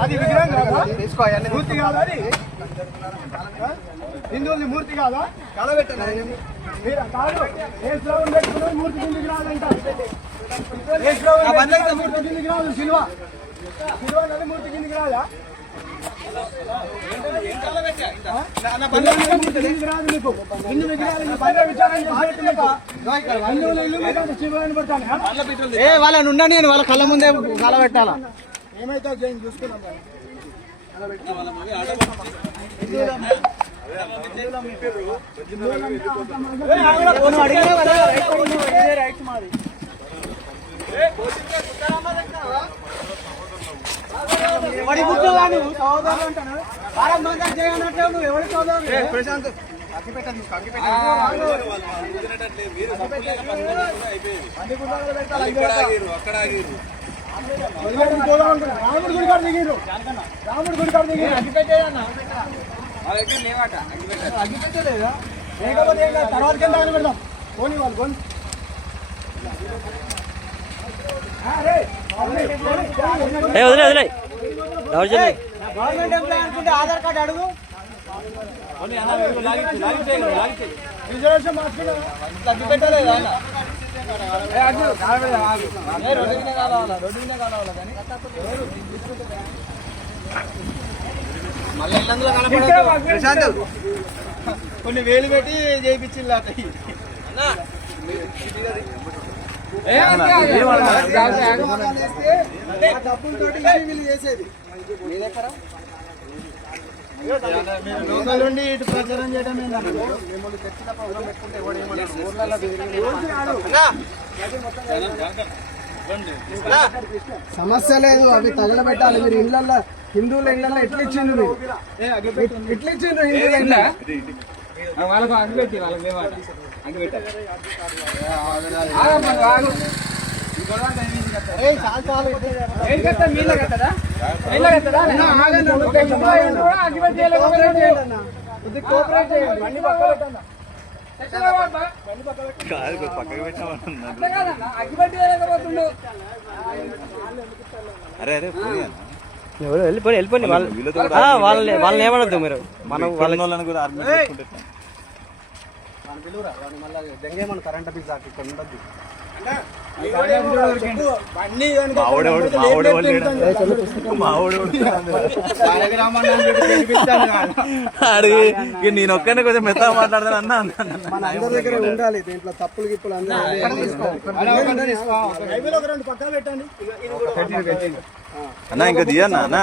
అది విగ్రహం కాదా మూర్తి కాదా అది హిందువులది మూర్తి కాదా మీరు కాదు ఏ శ్లోకం మూర్తి కిందికి రాదంట ఏ మూర్తి కిందికి రాదు శిల్వ శిల్వ అనేది మూర్తి కిందికి రాదా ఏ వాళ్ళని ఉండని వాళ్ళ కళ్ళ ముందే కళ పెట్టాలా ఏమైతే చూసుకున్నాం కానీ. ఎవడి బుద్ధి వాడు సోదరులు అంటాను వారం మంది చేయనట్టు నువ్వు ఎవరి సోదరులు ప్రశాంత్. రాముడి గుడి కాడ దిగిర్రు రాముడి గుడి కాడ దిగిర్రు అగ్గి పెట్టేదన్నా అగ్గి పెట్టలేదా లేకపోతే. తర్వాత కింద పెడదాం పోనీ వాళ్ళు. ఏ వదిలే వదిలే గవర్నమెంట్ ఎంప్లాయ్ అనుకుంటే ఆధార్ కార్డు అడుగు. రిజర్వేషన్ పెట్టలేదా కావాలా కావాలా కానీ మళ్ళీ ఇల్లందులో కనపడదు ప్రశాంత్ కొన్ని వేలు పెట్టి అట్ట డబ్బులతోటి ఇటు ప్రచారం చేయడం మిమ్మల్ని తెచ్చిన పెట్టుకుంటే సమస్య లేదు అవి తగలబెట్టాలి. మీరు ఇళ్ళల్లో హిందువుల ఇళ్ళల్లో ఎట్లా ఇచ్చిండ్రు మీరు ఎట్లా ఇచ్చిండ్రు హిందువుల ఇళ్ళ? వాళ్ళకు అంగిపెట్టి వాళ్ళకి అరే అరే. ఎవరు? వెళ్ళిపోయి వెళ్ళిపోయి వాళ్ళు వాళ్ళని వాళ్ళని ఏమనొద్దు మీరు. మనం వాళ్ళని కూడా ఆర్గ్యుమెంట్ పెట్టుకుంటే ఎట్లా? వాడిని పిలువురా, వాడిని మళ్ళా దెంగేమను కరెంట్ బిల్ దాకా ఇక్కడ ఉండద్దు. అడిగి నేను ఒక్కనే కొంచెం మెత్తగా మాట్లాడతాను అన్న. మన అందరి దగ్గర ఉండాలి దీంట్లో తప్పులు గిప్పులు అందరూ అన్న ఇంకా తీయన్నా అన్న